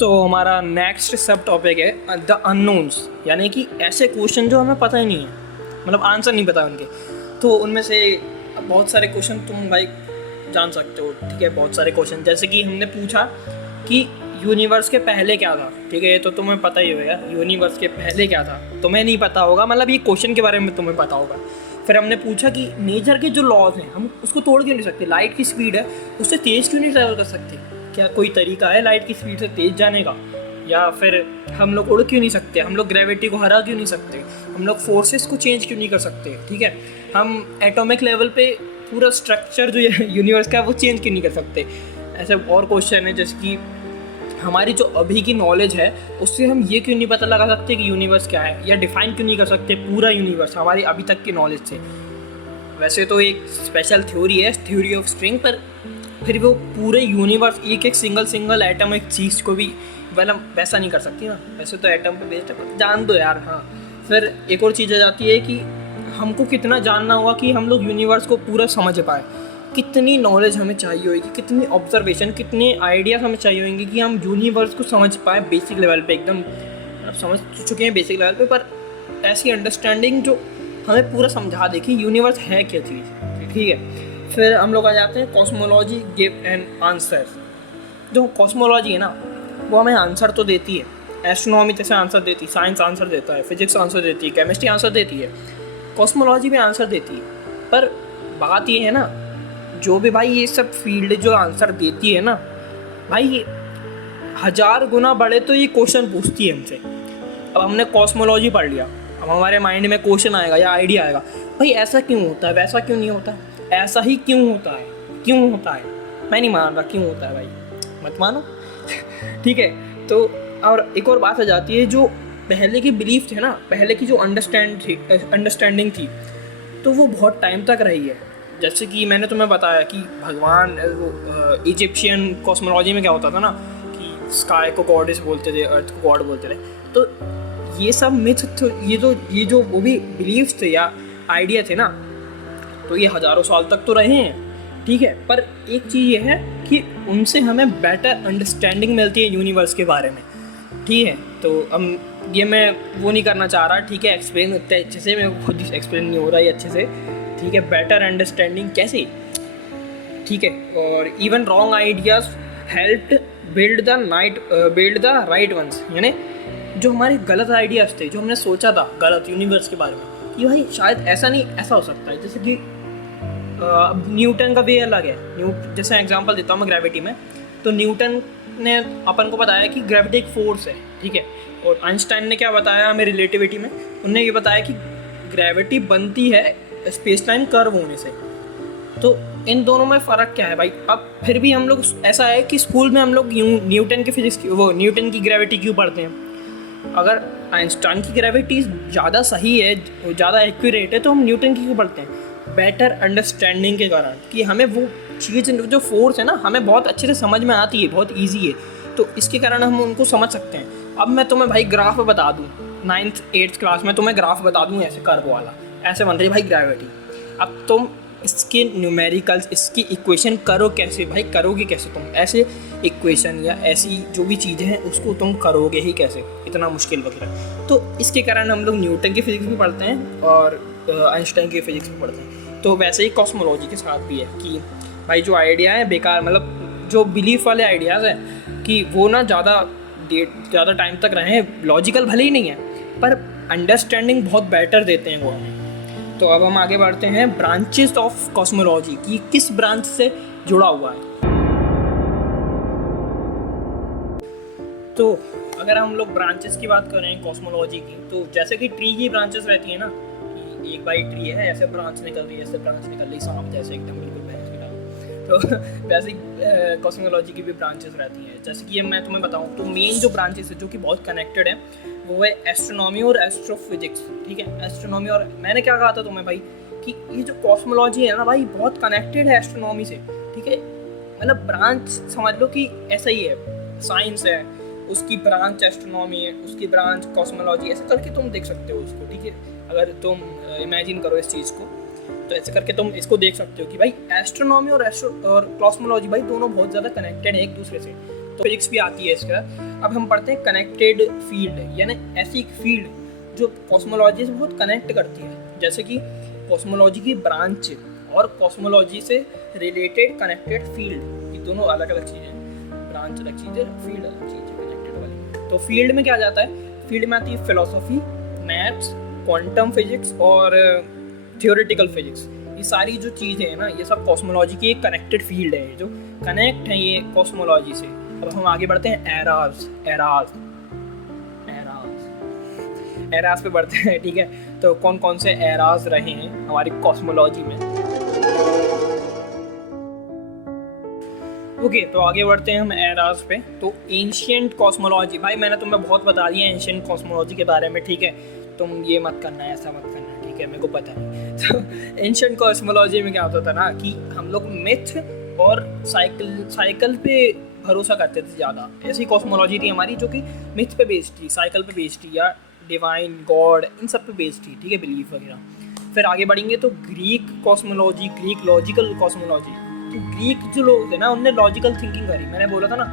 तो हमारा नेक्स्ट सब टॉपिक है द अननोन्स, यानी कि ऐसे क्वेश्चन जो हमें पता ही नहीं है, मतलब आंसर नहीं पता उनके। तो उनमें से बहुत सारे क्वेश्चन तुम भाई जान सकते हो, ठीक है। बहुत सारे क्वेश्चन, जैसे कि हमने पूछा कि यूनिवर्स के पहले क्या था, ठीक है। ये तो तुम्हें पता ही होगा, यूनिवर्स के पहले क्या था तुम्हें नहीं पता होगा, मतलब ये क्वेश्चन के बारे में तुम्हें पता होगा। फिर हमने पूछा कि नेचर के जो लॉज हैं हम उसको तोड़ क्यों नहीं सकते, लाइट की स्पीड है उससे तेज़ क्यों नहीं ट्रैवल कर सकते, क्या कोई तरीका है लाइट की स्पीड से तेज़ जाने का, या फिर हम लोग उड़ क्यों नहीं सकते, हम लोग ग्रेविटी को हरा क्यों नहीं सकते, हम लोग फोर्सेस को चेंज क्यों नहीं कर सकते, ठीक है। हम एटॉमिक लेवल पे पूरा स्ट्रक्चर जो यूनिवर्स का है वो चेंज क्यों नहीं कर सकते। ऐसे और क्वेश्चन है, जैसे कि हमारी जो अभी की नॉलेज है उससे हम ये क्यों नहीं पता लगा सकते कि यूनिवर्स क्या है, या डिफाइन क्यों नहीं कर सकते पूरा यूनिवर्स हमारी अभी तक की नॉलेज से। वैसे तो एक स्पेशल थ्योरी है, थ्योरी ऑफ स्ट्रिंग, पर फिर वो पूरे यूनिवर्स एक एक सिंगल एटम एक चीज़ को भी मतलब वैसा नहीं कर सकती ना। वैसे तो एटम पे बेस्ड है, जान दो यार। हाँ, फिर एक और चीज़ आ जाती है कि हमको कितना जानना होगा कि हम लोग यूनिवर्स को पूरा समझ पाए, कितनी नॉलेज हमें चाहिए होगी, कितनी ऑब्जर्वेशन, कितने आइडियाज़ हमें चाहिए होंगे कि हम यूनिवर्स को समझ पाए बेसिक लेवल पे। एकदम समझ चुके हैं बेसिक लेवल पे, पर ऐसी अंडरस्टैंडिंग जो हमें पूरा समझा दे कि यूनिवर्स है क्या चीज़, ठीक है। फिर हम लोग आ जाते हैं कॉस्मोलॉजी गिव एन आंसर। जो कॉस्मोलॉजी है ना वो हमें आंसर तो देती है, एस्ट्रोनॉमी जैसे आंसर देती है, साइंस आंसर देता है, फिजिक्स आंसर देती है, केमिस्ट्री आंसर देती है, कॉस्मोलॉजी भी आंसर देती है। पर बात ये है ना, जो भी भाई ये सब फील्ड जो आंसर देती है ना भाई, 1000 गुना बड़े तो ये क्वेश्चन पूछती है हमसे। अब हमने कॉस्मोलॉजी पढ़ लिया, अब हमारे माइंड में क्वेश्चन आएगा या आइडिया आएगा, भाई ऐसा क्यों होता है, वैसा क्यों नहीं होता, ऐसा ही क्यों होता है, क्यों होता है। मैं नहीं मान रहा क्यों होता है भाई, मत मानो ठीक है। तो और एक और बात आ जाती है, जो पहले की बिलीफ थे ना, पहले की जो अंडरस्टैंडिंग थी, तो वो बहुत टाइम तक रही है। जैसे कि मैंने तुम्हें बताया कि भगवान, वो इजिप्शियन कॉस्मोलॉजी में क्या होता था ना कि स्काई को गॉडेस बोलते थे, अर्थ को गॉड बोलते थे। तो ये सब मिथ, ये जो वो भी बिलीव्स थे या आइडिया थे ना, तो ये हज़ारों साल तक तो रहे हैं, ठीक है। पर एक चीज़ ये है कि उनसे हमें बेटर अंडरस्टैंडिंग मिलती है यूनिवर्स के बारे में, ठीक है। तो अब ये मैं वो नहीं करना चाह रहा, ठीक है, एक्सप्लेन उतने अच्छे से मैं खुद एक्सप्लेन नहीं हो रहा है अच्छे से, ठीक है। बेटर अंडरस्टैंडिंग कैसे, ठीक है। और even wrong ideas help build the right ones, यानी जो हमारे गलत आइडियाज़ थे, जो हमने सोचा था गलत यूनिवर्स के बारे में कि भाई शायद ऐसा नहीं, ऐसा हो सकता है। जैसे कि न्यूटन का वे अलग है। जैसे एग्जांपल देता हूँ मैं ग्रेविटी में, तो न्यूटन ने अपन को बताया कि ग्रेविटी एक फोर्स है, ठीक है। और आइंस्टाइन ने क्या बताया हमें रिलेटिविटी में, उन्होंने ये बताया कि ग्रेविटी बनती है स्पेस टाइम कर्व होने से। तो इन दोनों में फ़र्क क्या है भाई। अब फिर भी हम लोग, ऐसा है कि स्कूल में हम लोग न्यूटन की फिजिक्स वो न्यूटन की ग्रेविटी क्यों पढ़ते हैं। अगर आइंस्टाइन की ग्रेविटी ज़्यादा सही है, ज़्यादा एक्यूरेट है, तो हम न्यूटन की क्यों पढ़ते हैं, बेटर अंडरस्टैंडिंग के कारण, कि हमें वो चीज़ जो फोर्स है ना हमें बहुत अच्छे से समझ में आती है, बहुत ईजी है, तो इसके कारण हम उनको समझ सकते हैं। अब मैं तुम्हें भाई ग्राफ बता दूँ, 9th 8th क्लास में तुम्हें ग्राफ बता दूँ ऐसे कर्व वाला, ऐसे बन रही है भाई ग्रेविटी। अब तुम इसके न्यूमेरिकल्स, इसकी इक्वेशन करो कैसे भाई, करोगे कैसे तुम ऐसे इक्वेशन या ऐसी जो भी चीज़ें हैं उसको तुम करोगे ही कैसे, इतना मुश्किल वगैरह। तो इसके कारण हम लोग न्यूटन की फिजिक्स भी पढ़ते हैं और आइंस्टाइन की फिजिक्स भी पढ़ते हैं। तो वैसे ही कॉस्मोलॉजी के साथ भी है कि भाई जो आइडिया है बेकार, मतलब जो बिलीफ वाले आइडियाज़ हैं कि वो ना ज़्यादा टाइम तक रहें, लॉजिकल भले ही नहीं है पर अंडरस्टैंडिंग बहुत बेटर देते हैं वो हमें। तो अब हम आगे बढ़ते हैं ब्रांचेस ऑफ कॉस्मोलॉजी की, किस ब्रांच से जुड़ा हुआ है। तो अगर हम लोग ब्रांचेस की बात करें कॉस्मोलॉजी की, तो जैसे कि ट्री की ब्रांचेस रहती है ना, कि एक बाई ट्री है, ऐसे ब्रांच निकल रही है, ऐसे ब्रांच निकल रही, सांप जैसे एकदम बिल्कुल भैंस की तरह। तो वैसे ही कॉस्मोलॉजी की भी ब्रांचेस रहती हैं। जैसे कि मैं तुम्हें बताऊँ तो मेन जो ब्रांचेस है जो कि बहुत कनेक्टेड है वो है एस्ट्रोनॉमी और एस्ट्रोफिजिक्स, ठीक है। एस्ट्रोनॉमी, और मैंने क्या कहा था तुम्हें भाई कि ये जो कॉस्मोलॉजी है ना भाई बहुत कनेक्टेड है एस्ट्रोनॉमी से, ठीक है। मतलब ब्रांच समझ लो कि ऐसा ही है, साइंस है उसकी ब्रांच एस्ट्रोनॉमी है, उसकी ब्रांच कॉस्मोलॉजी, ऐसे करके तुम देख सकते हो उसको, ठीक है। अगर तुम इमेजिन करो इस चीज़ को, तो ऐसे करके तुम इसको देख सकते हो कि भाई एस्ट्रोनॉमी और कॉस्मोलॉजी भाई दोनों बहुत ज़्यादा कनेक्टेड है एक दूसरे से। तो फिजिक्स भी आती है इसका। अब हम पढ़ते हैं कनेक्टेड फील्ड, यानी ऐसी फील्ड जो कॉस्मोलॉजी से बहुत कनेक्ट करती है, जैसे कि कॉस्मोलॉजी की ब्रांच और कॉस्मोलॉजी से रिलेटेड कनेक्टेड फील्ड, ये दोनों अलग अलग चीज़ें हैं। ब्रांच अलग चीज़ है, फील्ड अलग चीज़ है कनेक्टेड वाली। तो फील्ड में क्या आ जाता है, फील्ड में आती है फिलोसफी, मैथ्स, क्वांटम फिजिक्स और थियोरेटिकल फिजिक्स। ये सारी जो चीज़ें हैं ना, ये सब कॉस्मोलॉजी की एक कनेक्टेड फील्ड है, जो कनेक्ट है ये कॉस्मोलॉजी से। अब हम आगे बढ़ते हैं एराज पे बढ़ते हैं, ठीक है। तो कौन कौन से एराज रहे हैं हमारी कॉस्मोलॉजी में। ओके, तो आगे बढ़ते हैं हम एराज पे। तो एंशिएंट कॉस्मोलॉजी, भाई मैंने तुम्हें बहुत बता दिया एंशिएंट कॉस्मोलॉजी के बारे में, ठीक है। तुम ये मत करना, ऐसा मत करना, ठीक है, मेरे को पता नहीं। तो एंशिएंट कॉस्मोलॉजी में क्या होता था ना कि हम लोग मिथ और साइकिल पे भरोसा करते थे ज़्यादा। ऐसी कॉस्मोलॉजी थी हमारी जो कि मिथ पे बेस्ड थी, साइकिल पे बेस्ड थी, या डिवाइन गॉड इन सब पे बेस्ड थी, ठीक है, बिलीफ वगैरह। फिर आगे बढ़ेंगे तो Greek cosmology, Greek logical cosmology. तो ग्रीक जो लोग थे ना, उनने लॉजिकल थिंकिंग करी। मैंने बोला था ना,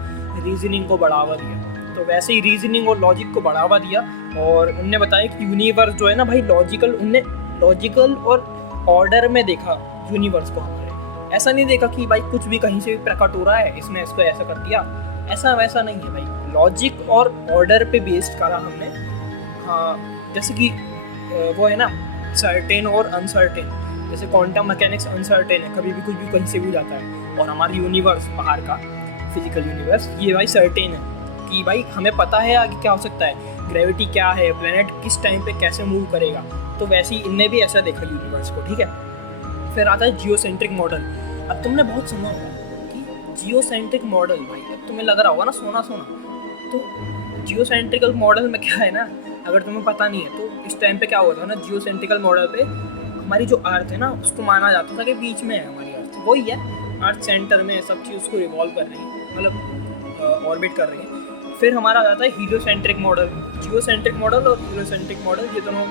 रीजनिंग को बढ़ावा दिया, तो वैसे ही रीजनिंग और लॉजिक को बढ़ावा दिया। और उनने बताया कि यूनिवर्स जो है ना भाई, उनने लॉजिकल और ऑर्डर में देखा यूनिवर्स को हमारे। ऐसा नहीं देखा कि भाई कुछ भी कहीं से भी प्रकट हो रहा है, इसने इसको ऐसा कर दिया, ऐसा वैसा नहीं है भाई। लॉजिक और ऑर्डर पे बेस्ड करा हमने। हाँ, जैसे कि वो है ना सर्टेन और अनसर्टेन, जैसे क्वांटम मैकेनिक्स अनसर्टेन है, कभी भी कुछ भी कहीं से भी जाता है। और हमारा यूनिवर्स बाहर का फिजिकल यूनिवर्स, ये भाई सर्टेन है कि भाई हमें पता है आगे क्या हो सकता है, ग्रेविटी क्या है, प्लेनेट किस टाइम पे कैसे मूव करेगा। तो वैसे ही इनने भी ऐसा देखा यूनिवर्स को, ठीक है। फिर आता है जियोसेंट्रिक मॉडल। अब तुमने बहुत सुना होगा कि जियोसेंट्रिक मॉडल, भाई अब तुम्हें लग रहा होगा ना सोना सोना। तो जियोसेंट्रिकल मॉडल में क्या है ना, अगर तुम्हें पता नहीं है तो इस टाइम पे क्या होता है ना, जियोसेंट्रिकल मॉडल पे हमारी जो अर्थ है ना, उसको माना जाता था कि बीच में है हमारी अर्थ, वही है अर्थ सेंटर में, सब चीज़ उसको रिवॉल्व कर रही है, मतलब ऑर्बिट कर रही है। फिर हमारा आ जाता है हीलियोसेंट्रिक मॉडल। जियोसेंट्रिक मॉडल और हीलियोसेंट्रिक मॉडल ये दोनों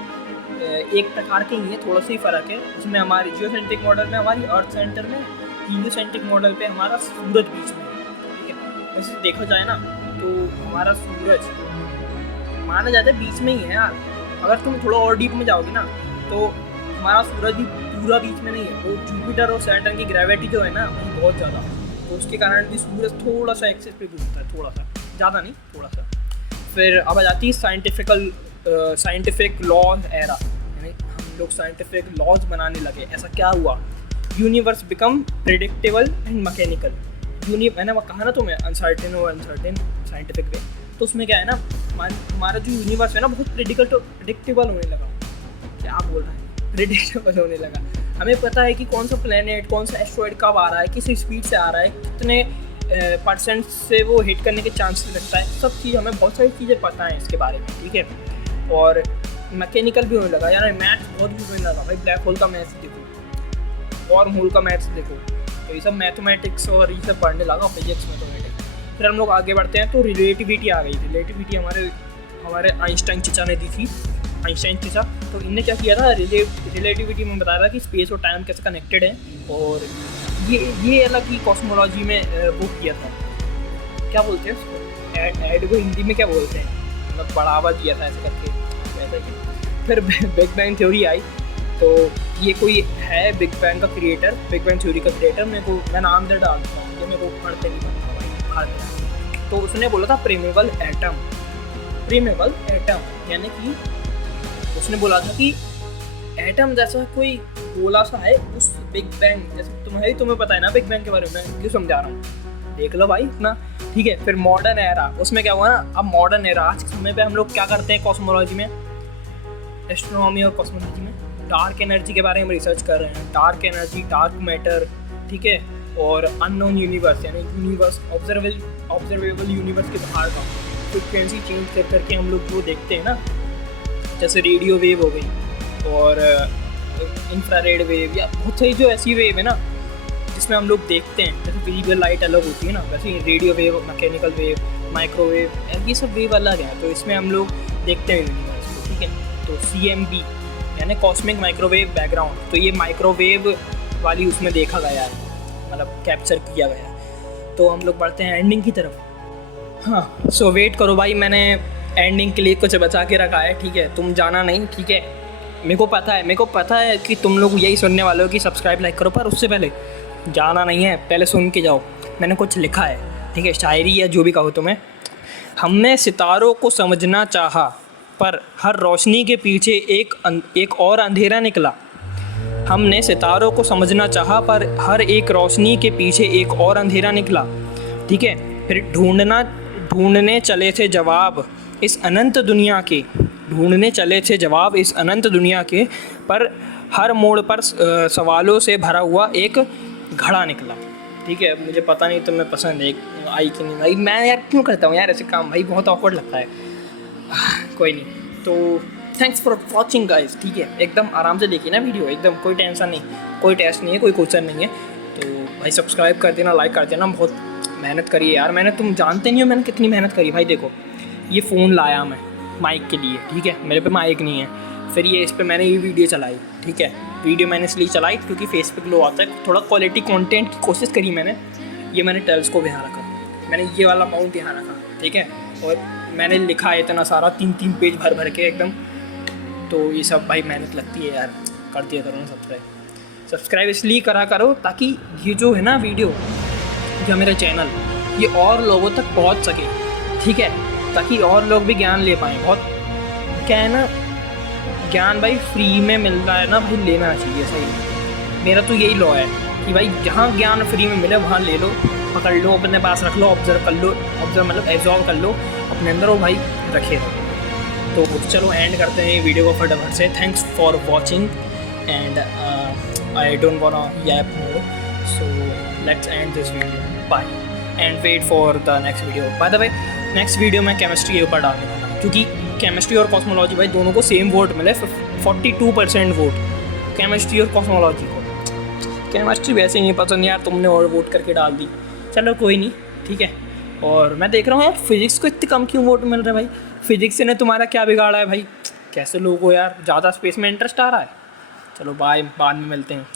एक प्रकार के ही है, थोड़ा सा ही फ़र्क है। उसमें हमारी जियोसेंट्रिक मॉडल में हमारी अर्थ सेंटर में, हीलियोसेंट्रिक मॉडल पे हमारा सूरज बीच में है, ठीक है। वैसे देखा जाए ना तो हमारा सूरज माना जाता है बीच में ही है यार। अगर तुम थोड़ा और डीप में जाओगे ना तो हमारा सूरज भी पूरा बीच में नहीं है। वो जुपिटर और सैटर्न की ग्रेविटी जो है ना वो बहुत ज़्यादा, तो उसके कारण भी सूरज थोड़ा सा एक्सेस पे घूमता है, थोड़ा सा, ज़्यादा नहीं, थोड़ा सा। फिर अब आ जाती है साइंटिफिक लॉज एरा, यानी हम लोग साइंटिफिक लॉज बनाने लगे। ऐसा क्या हुआ, universe become predictable and mechanical. मैंने कहा ना तुम्हें अनसर्टेन और अनसर्टेन साइंटिफिक वे, तो उसमें क्या है ना, हमारा जो यूनिवर्स है ना बहुत प्रेडिक्टेबल होने लगा। क्या बोल रहा है, प्रेडिक्टेबल होने लगा। हमें पता है कि कौन सा प्लेनेट, कौन सा एस्ट्रॉइड कब आ रहा है, किस स्पीड से आ रहा है, कितने परसेंट से वो हिट करने के चांसेस लगता है, सब चीज़ हमें बहुत सारी चीज़ें पता हैं इसके बारे में, ठीक है। और मैकेनिकल भी होने लगा, यानी मैथ्स बहुत भी होने लगा भाई। ब्लैक होल का मैथ्स देखो, वॉर्म होल का मैथ्स देखो, तो ये सब मैथमेटिक्स और ये सब पढ़ने लगा, फिजिक्स मैथमेटिक्स। फिर हम लोग आगे बढ़ते हैं तो रिलेटिविटी आ गई। रिलेटिविटी हमारे आइंस्टाइन चचा ने दी थी, आइंस्टाइन चचा। तो इनने क्या किया था, रिलेटिविटी में बताया था कि स्पेस और टाइम कैसे कनेक्टेड है। और ये अलग ही कॉस्मोलॉजी में वो किया था, क्या बोलते हैं उसको, ऐड को हिंदी में क्या बोलते हैं, मतलब बढ़ावा दिया था ऐसे करके, वैसा ही। फिर बिग बैंग थ्योरी आई। तो ये कोई है बिग बैंग का क्रिएटर, बिग बैंग थ्योरी का क्रिएटर। मैं नाम दे डालता हूँ, ये मेरे को पढ़ते नहीं पड़ता भाई। तो उसने बोला था प्रिमेबल एटम, यानी कि उसने बोला था कि एटम जैसा कोई गोला सा है उस बिग बैंग, जैसे तुम्हें पता है ना बिग बैंग के बारे में, क्यों समझा रहा हूँ, देख लो भाई इतना, ठीक है। फिर मॉडर्न एरा, उसमें क्या हुआ ना, अब मॉडर्न एरा आज के समय पे हम लोग क्या करते हैं कॉस्मोलॉजी में, एस्ट्रोनॉमी और कॉस्मोलॉजी में डार्क एनर्जी के बारे में रिसर्च कर रहे हैं। डार्क एनर्जी, डार्क मैटर, ठीक है, और अननोन यूनिवर्स, यानी यूनिवर्स ऑब्जर्वेबल यूनिवर्स के बाहर का फ्रिक्वेंसी चेंज कर करके हम लोग वो देखते हैं ना, जैसे रेडियो वेव हो गई और इंफ्रारेड वेव, या बहुत सारी जो ऐसी वेव है ना जिसमें हम लोग देखते हैं। जैसे विजिबल लाइट अलग होती है ना, वैसे ही radio wave, mechanical wave, microwave, ये सब वेव अलग है। तो इसमें हम लोग देखते हैं यूनिवर्स को, ठीक है। तो CMB यानी कॉस्मिक माइक्रोवेव बैकग्राउंड, तो ये माइक्रोवेव वाली उसमें देखा गया है, मतलब कैप्चर किया गया है। तो हम लोग बढ़ते हैं एंडिंग की तरफ। हाँ सो वेट करो भाई, मैंने एंडिंग के लिए कुछ बचा के रखा है, ठीक है। तुम जाना नहीं, ठीक है। मेरे को पता है कि तुम लोग यही सुनने वाले हो कि सब्सक्राइब लाइक करो, पर उससे पहले जाना नहीं है, पहले सुन के जाओ। मैंने कुछ लिखा है, ठीक है, शायरी या जो भी कहो तुम्हें। हमने सितारों को समझना चाहा, पर हर रोशनी के पीछे एक और अंधेरा निकला। हमने सितारों को समझना चाहा, पर हर एक रोशनी के पीछे एक और अंधेरा निकला, ठीक है। फिर ढूंढने चले थे जवाब इस अनंत दुनिया के, ढूंढने चले थे जवाब इस अनंत दुनिया के, पर हर मोड़ पर सवालों से भरा हुआ एक घड़ा निकला, ठीक है। मुझे पता नहीं तुम्हें पसंद है आई कि नहीं भाई, मैं यार क्यों करता हूँ यार ऐसे काम भाई, बहुत ऑकवर्ड लगता है। कोई नहीं, तो थैंक्स फॉर वॉचिंग गाइस, ठीक है। एकदम आराम से देखिए ना वीडियो, एकदम कोई टेंशन नहीं, कोई टेस्ट नहीं है, कोई क्वेश्चन नहीं है। तो भाई सब्सक्राइब कर देना, लाइक कर देना, बहुत मेहनत करी है यार मैंने, तुम जानते नहीं हो मैंने कितनी मेहनत करी भाई। देखो ये फ़ोन लाया मैं माइक के लिए, ठीक है, मेरे पे माइक नहीं है। फिर ये इस पर मैंने ये वीडियो चलाई, ठीक है। वीडियो मैंने इसलिए चलाई क्योंकि फेस पे ग्लो आता है, थोड़ा क्वालिटी कंटेंट की कोशिश करी मैंने। ये मैंने टेलीस्कोप यहाँ रखा, मैंने ये वाला माउंट यहाँ रखा, ठीक है। और मैंने लिखा है इतना सारा 3-3 पेज भर के एकदम। तो ये सब भाई मेहनत लगती है यार, कर दिया करो ना सब्सक्राइब इसलिए करा करो ताकि ये जो है ना वीडियो या मेरा चैनल ये और लोगों तक पहुंच सके, ठीक है, ताकि और लोग भी ज्ञान ले पाएँ। बहुत क्या है ना, ज्ञान भाई फ्री में मिल रहा है ना भाई, लेना चाहिए। सही मेरा तो यही लॉ है कि भाई जहाँ ज्ञान फ्री में मिले वहाँ ले लो, पकड़ लो, अपने पास रख लो, ऑब्जर्व कर लो, ऑब्जर्व मतलब एब्जॉर्व कर लो अपने अंदर, वो भाई रखे रहो। तो चलो एंड करते हैं वीडियो को फटाफट से। Thanks for watching and I don't want to yap more, so let's end this video, bye and wait for the next video. By the way next video मैं केमिस्ट्री के ऊपर डालने वाला हूँ, क्योंकि केमिस्ट्री और कॉस्मोलॉजी भाई दोनों को सेम वोट मिले, 42% वोट केमिस्ट्री और कॉस्मोलॉजी को। केमिस्ट्री वैसे ही नहीं पसंद यार, तुमने और वोट करके डाल दी, चलो कोई नहीं, ठीक है। और मैं देख रहा हूँ यार फिजिक्स को इतने कम क्यों वोट मिल रहे हैं भाई, फिजिक्स ने तुम्हारा क्या बिगाड़ा है भाई, कैसे लोग हो यार, ज़्यादा स्पेस में इंटरेस्ट आ रहा है। चलो बाय, बाद में मिलते हैं।